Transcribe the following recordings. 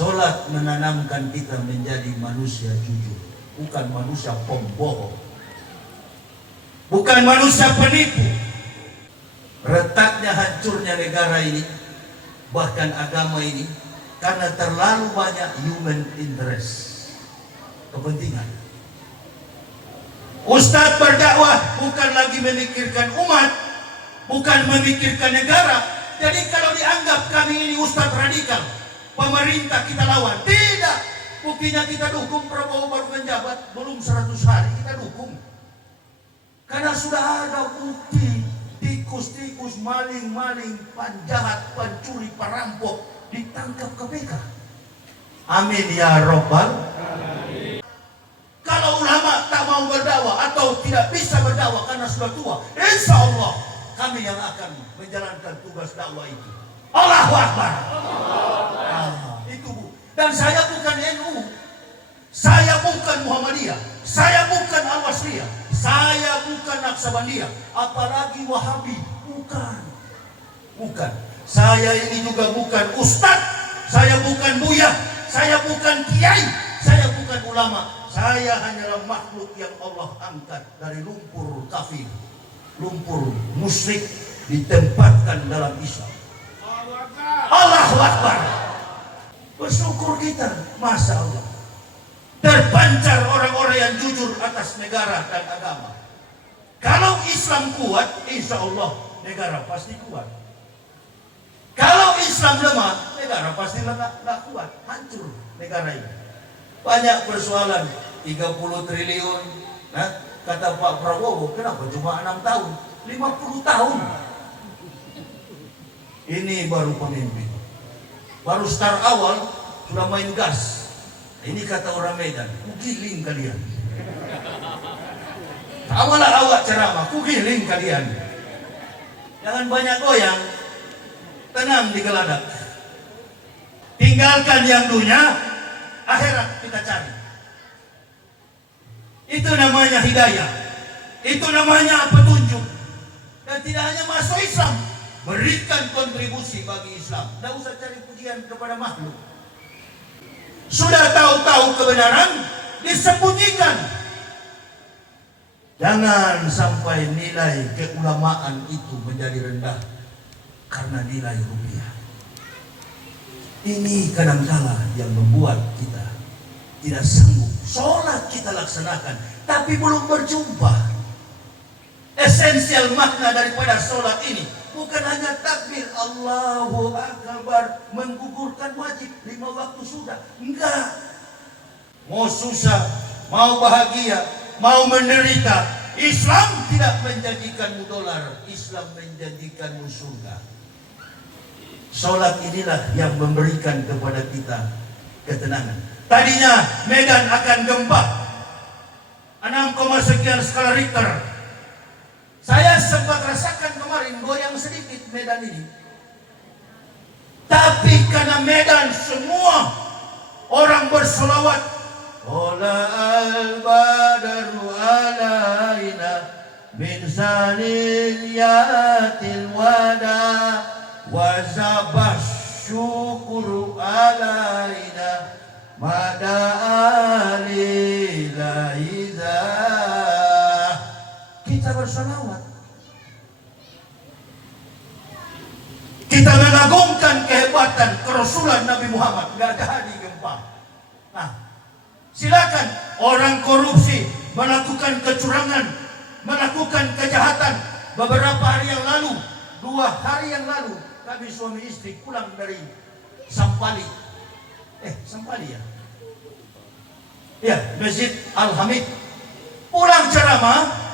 Sholat menanamkan kita menjadi manusia jujur, bukan manusia pembohong, bukan manusia penipu. Retaknya hancurnya negara ini, bahkan agama ini, karena terlalu banyak human interest, kepentingan. Ustadz berdakwah bukan lagi memikirkan umat, bukan memikirkan negara. Jadi kalau dianggap kami ini ustadz radikal, pemerintah kita lawan, tidak. Buktinya kita dukung Prabowo baru menjabat, belum 100 hari kita dukung. Karena sudah ada bukti tikus-tikus, maling-maling, penjahat, pencuri, perampok ditangkap KPK. Amin ya Rabbal alamin. Kalau ulama tak mau berdakwah atau tidak bisa berdakwah karena sudah tua, insya Allah kami yang akan menjalankan tugas dakwah itu. Allahu Akbar. Itu Bu. Dan saya bukan NU, saya bukan Muhammadiyah, saya bukan Al-Wasliyah, saya bukan Naksabandiyah, apalagi Wahabi, bukan. Saya ini juga bukan ustadz, saya bukan buyah, saya bukan kiai, saya bukan ulama. Saya hanyalah makhluk yang Allah angkat dari lumpur kafir, lumpur musyrik, ditempatkan dalam Islam. Allahu Akbar. Bersyukur kita, Masya Allah. Terpancar orang-orang yang jujur atas negara dan agama. Kalau Islam kuat, insya Allah negara pasti kuat. Kalau Islam lemah, negara pasti nggak kuat, hancur negara ini. Banyak persoalan, 30 triliun. Nah, kata Pak Prabowo, kenapa cuma 6 tahun? 50 tahun. Ini baru pemimpin. Baru start awal, sudah main gas. Ini kata orang Medan, kugiling kalian. Awalah awak ceramah, kugiling kalian. Jangan banyak goyang, tenang di geladak. Tinggalkan yang dunia, akhirat kita cari. Itu namanya hidayah, itu namanya petunjuk. Dan tidak hanya masuk Islam, berikan kontribusi bagi Islam. Tidak usah cari pujian kepada makhluk. Sudah tahu-tahu kebenaran, disembunyikan. Jangan sampai nilai keulamaan itu menjadi rendah karena nilai rupiah. Ini kadangkala yang membuat kita tidak sanggup. Sholat kita laksanakan, tapi belum berjumpa. Esensial makna daripada sholat ini bukan hanya takbir Allahu Akbar, menggugurkan wajib 5 waktu sudah. Enggak. Mau susah, mau bahagia, mau menderita, Islam tidak menjanjikanmu dolar, Islam menjanjikanmu surga. Sholat inilah yang memberikan kepada kita ketenangan. Tadinya Medan akan gempa 6, sekian skala Richter. Saya sempat rasakan kemarin goyang sedikit Medan ini. Tapi karena Medan semua orang bersolawat, Ola al-badaru alaina min saniyatil wada wa zabas syukuru alaina mada alilaiza. Kita bersolawat, kita mengagungkan kehebatan kerasulan Nabi Muhammad. Gak ada hari gempa. Nah, silakan orang korupsi melakukan kecurangan, melakukan kejahatan. Beberapa hari yang lalu, 2 hari yang lalu, kami suami istri pulang dari Sampali. Sampali ya? Ya, Masjid Al-Hamid. Pulang ceramah,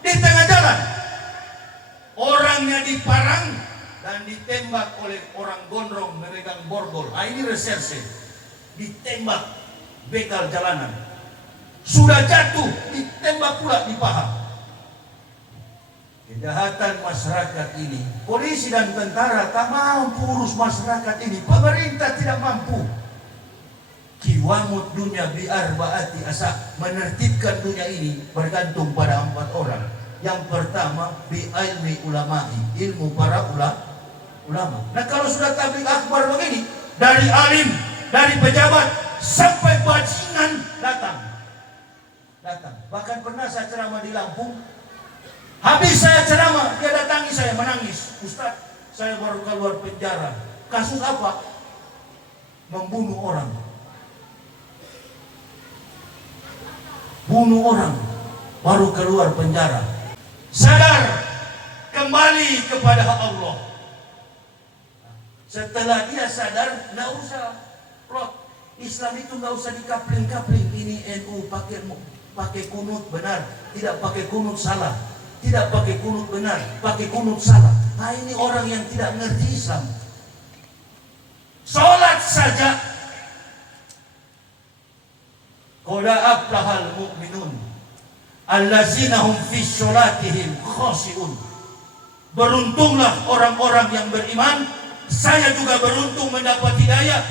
di tengah jalan orangnya diparang dan ditembak oleh orang gondrong memegang borgol. Ini reserse, ditembak begal jalanan, sudah jatuh, ditembak pula di paha. Kejahatan masyarakat ini, polisi dan tentara tak mampu urus masyarakat ini, pemerintah tidak mampu. Kiwamut dunia bi'arbaati asa, menertibkan dunia ini bergantung pada 4 orang. Yang pertama bi'ilmi ulama'i, ilmu para ulama. Nah kalau sudah tabligh akbar begini, dari alim dari pejabat sampai bajingan datang. Bahkan pernah saya ceramah di Lampung. Habis saya ceramah, dia datangi saya menangis. Ustaz, saya baru keluar penjara. Kasus apa? Membunuh orang. Bunuh orang, baru keluar penjara. Sadar, kembali kepada Allah. Setelah dia sadar, nggak usah plot. Islam itu nggak usah dikapling-kapling. Ini NU pakai kunut benar, tidak pakai kunut salah. Tidak pakai kunut benar, pakai kunut salah. Nah, ini orang yang tidak ngerti Islam. Salat saja. Qad aflahal mu'minun allazina hum fi sholatihim khashi'un. Beruntunglah orang-orang yang beriman. Saya juga beruntung mendapat hidayah,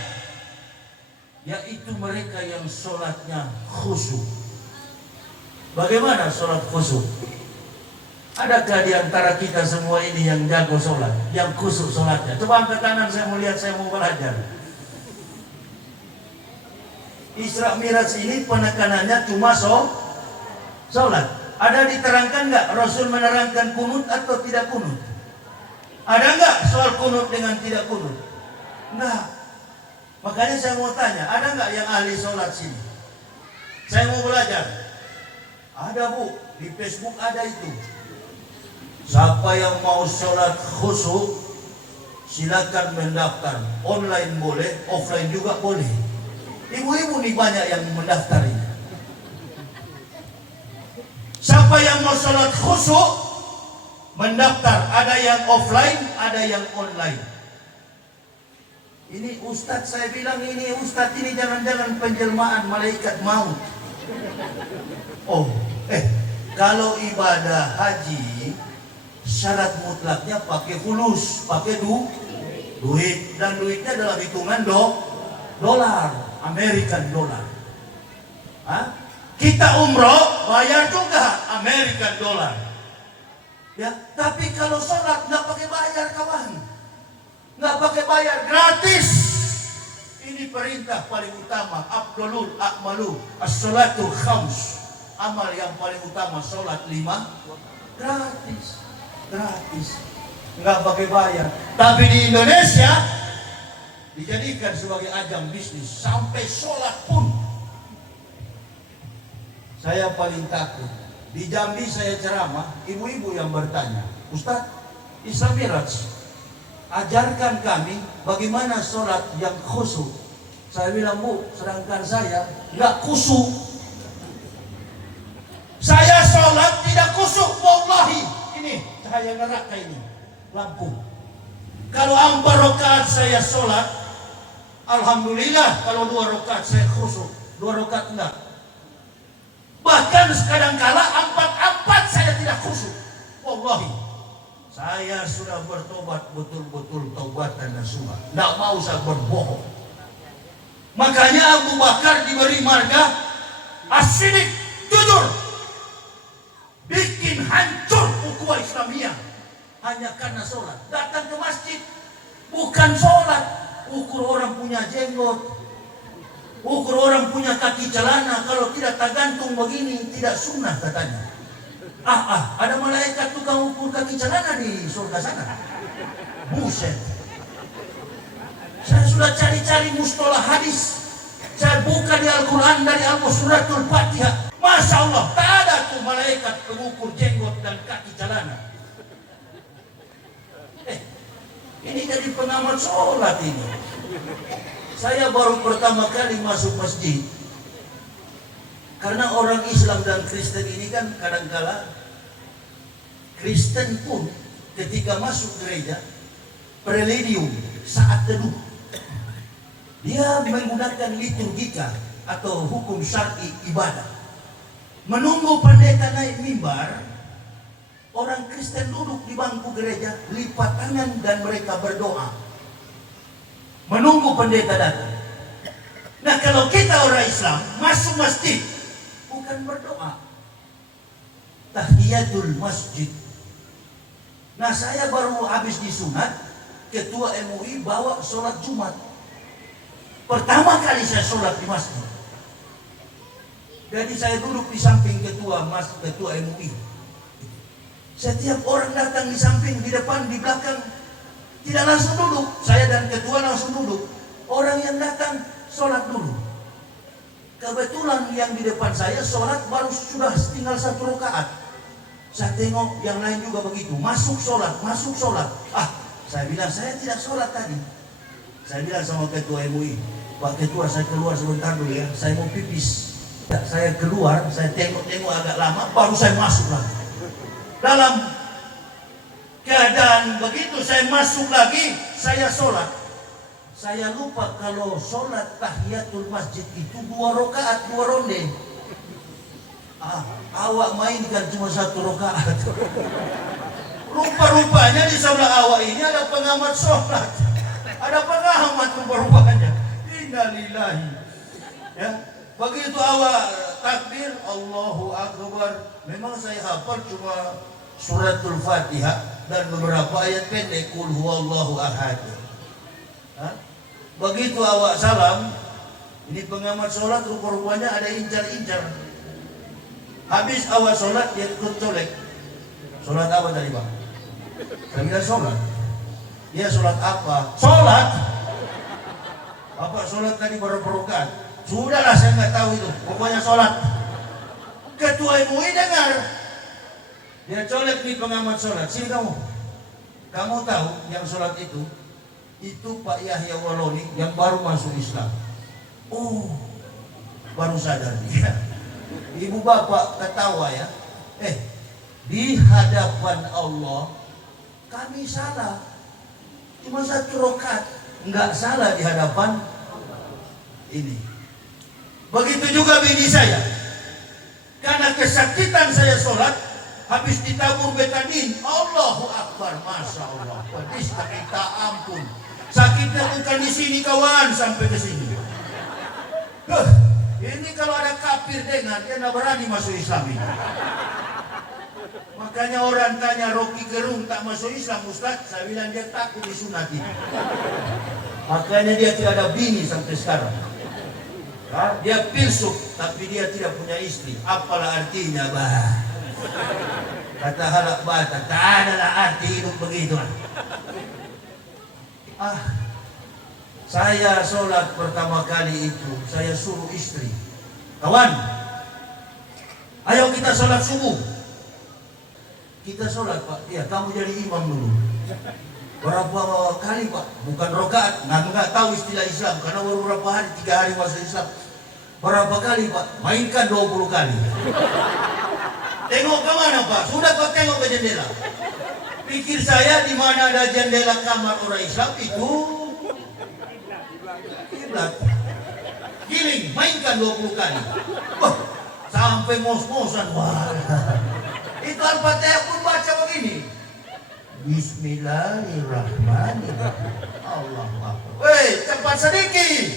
yaitu mereka yang sholatnya khusyuk. Bagaimana sholat khusyuk? Adakah di antara kita semua ini yang jago sholat, yang khusyuk sholatnya? Coba angkat tangan, saya mau lihat, saya mau belajar. Isra Miraj ini penekanannya cuma sholat. Ada diterangkan nggak Rasul menerangkan kunut atau tidak kunut? Ada nggak soal kunut dengan tidak kunut? Nggak. Makanya saya mau tanya, ada nggak yang ahli sholat sini? Saya mau belajar. Ada Bu, di Facebook ada itu. Siapa yang mau sholat khusyuk, silakan mendaftar. Online boleh, offline juga boleh. Ibu-ibu nih banyak yang mendaftar ini. Siapa yang mau sholat khusyuk, mendaftar. Ada yang offline, ada yang online. Ini Ustadz, saya bilang ini Ustadz ini jangan-jangan penjelmaan malaikat maut. Oh, kalau ibadah haji syarat mutlaknya pakai fulus, pakai duit, dan duitnya dalam hitungan dolar, American dollar. Kita umroh bayar juga American dollar. Ya, tapi kalau sholat nggak pakai bayar kawan, nggak pakai bayar, gratis. Ini perintah paling utama. Abdulul akmalu as-sholatu khams. Amal yang paling utama sholat 5 gratis, nggak pakai bayar. Tapi di Indonesia dijadikan sebagai ajang bisnis, sampai sholat pun. Saya paling takut. Di Jambi saya ceramah, ibu-ibu yang bertanya, Ustaz, Isra Miraj, ajarkan kami bagaimana sholat yang khusyuk. Saya bilang, Bu, sedangkan saya nggak khusyuk. Saya sholat tidak khusyuk, wallahi. Ini cahaya neraka ini, lampu. Kalau 4 rakaat saya sholat, alhamdulillah. Kalau 2 rakaat saya khusyuk, 2 rakaat enggak. Bahkan kadang-kala 4 saya tidak khusyuk. Wallahi, saya sudah bertobat betul-betul taubatan nasuha. Tidak mau saya berbohong. Makanya Abu Bakar diberi marga as-siddiq, jujur. Bikin hancur ukhuwah Islamiyah hanya karena sholat. Datang ke masjid bukan sholat, ukur orang punya jenggot, ukur orang punya kaki celana. Kalau tidak tergantung begini tidak sunnah katanya. Ada malaikat tukang ukur kaki celana di surga sana. Buset. Saya sudah cari-cari mustalah hadis. Saya buka di Al-Quran dari Al-Suratul Fatihah. Masya Allah, tak ada tuh malaikat pengukur jenggot dan kaki celana. Ini jadi pengamat sholat ini. Saya baru pertama kali masuk masjid. Karena orang Islam dan Kristen ini kan kadang-kala, Kristen pun ketika masuk gereja, prelidium, saat teduh, dia menggunakan liturgika atau hukum syar'i ibadah. Menunggu pendeta naik mimbar, orang Kristen duduk di bangku gereja, lipat tangan dan mereka berdoa. Menunggu pendeta datang. Nah, kalau kita orang Islam masuk masjid, bukan berdoa, tahiyatul masjid. Nah, saya baru habis disunat, ketua MUI bawa sholat Jumat. Pertama kali saya sholat di masjid. Jadi saya duduk di samping ketua MUI. Setiap orang datang di samping, di depan, di belakang, tidak langsung duduk. Saya dan ketua langsung duduk. Orang yang datang sholat dulu. Kebetulan yang di depan saya sholat baru sudah tinggal 1 rakaat. Saya tengok yang lain juga begitu. Masuk sholat. Saya bilang saya tidak sholat tadi. Saya bilang sama ketua MUI, Pak Ketua, saya keluar sebentar dulu ya. Saya mau pipis. Saya keluar, saya tengok-tengok agak lama, baru saya masuk lagi. Dalam keadaan begitu saya masuk lagi, saya sholat. Saya lupa kalau sholat tahiyatul masjid itu 2 rakaat, 2 ronde. Awak mainkan cuma 1 rakaat. Rupa-rupanya di sebelah awak ini ada pengamat sholat. Ada pengamat rupa-rupanya. Innalillahi. Ya. Begitu awak takbir, Allahu Akbar. Memang saya hafal cuma suratul Fatihah dan beberapa ayat pendek, Qul huwallahu ahad. Begitu awak salam, ini pengamat sholat rupa-rupanya ada incar-incar. Habis awak sholat, dia ikut colek. Sholat apa tadi bang? Saya bilang sholat. Dia sholat apa? Sholat? Bapak sholat tadi berapa rakaat? Sudahlah, saya nggak tahu itu. Pokoknya sholat. Ketua MUI dengar. Dia colek di pengamat sholat. Sini kamu. Kamu tahu yang sholat itu Pak Yahya Waloni yang baru masuk Islam. Oh, baru sadar dia. Ibu bapak ketawa ya. Di hadapan Allah kami salah. Cuma 1 rakaat. Nggak salah di hadapan ini. Begitu juga bini saya. Karena kesakitan saya sholat, habis ditabur betadin, Allahu Akbar, Masya Allah. Pedis kita ampun. Sakitnya bukan di sini kawan, sampai ke sini. Ini kalau ada kafir dengar, dia nggak berani masuk Islam ini. Makanya orang tanya Rocky Gerung tak masuk Islam Ustaz, saya bilang dia takut disunati. Makanya dia tidak ada bini sampai sekarang. Dia filsuf tapi dia tidak punya istri. Apalah artinya bah? Kata halak bata, tak adalah arti hidup begitu. Saya sholat pertama kali itu, saya suruh istri, kawan, ayo kita sholat subuh. Kita sholat pak, ya kamu jadi imam dulu. Berapa kali pak? Bukan rokaat, nggak tahu istilah Islam karena baru berapa hari, 3 hari masuk Islam. Berapa kali pak? Mainkan 20 kali. Tengok ke mana pak? Sudah kau tengok ke jendela. Pikir saya di mana ada jendela kamar orang Islam itu kiblat. Giling, mainkan 20 kali. Wah, sampai mos-mosan. Wah. Itu Al-Fatihah pun baca begini. Bismillahirrahmanirrahim. Allahu Akbar. Weh, cepat sedikit.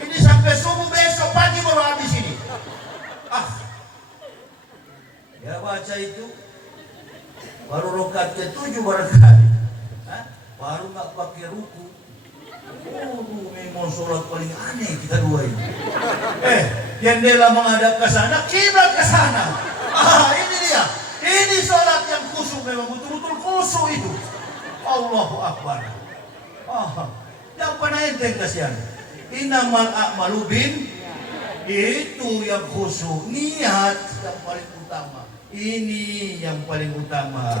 Ini sampai subuh besok pagi baru habis ini. Ya baca itu. Baru rakaat ke-7 barangkali. Baru nggak pakai ruku. Memang sholat paling aneh kita dua ini. Jendela menghadap ke sana, kiblat ke sana. Ini dia. Ini sholat yang khusyuk, memang betul-betul khusyuk itu. Allahu Akbar. Yang pernah enteng kasihan. Innamal a'malu bin, itu yang khusyuk, niat yang paling utama. Ini yang paling utama.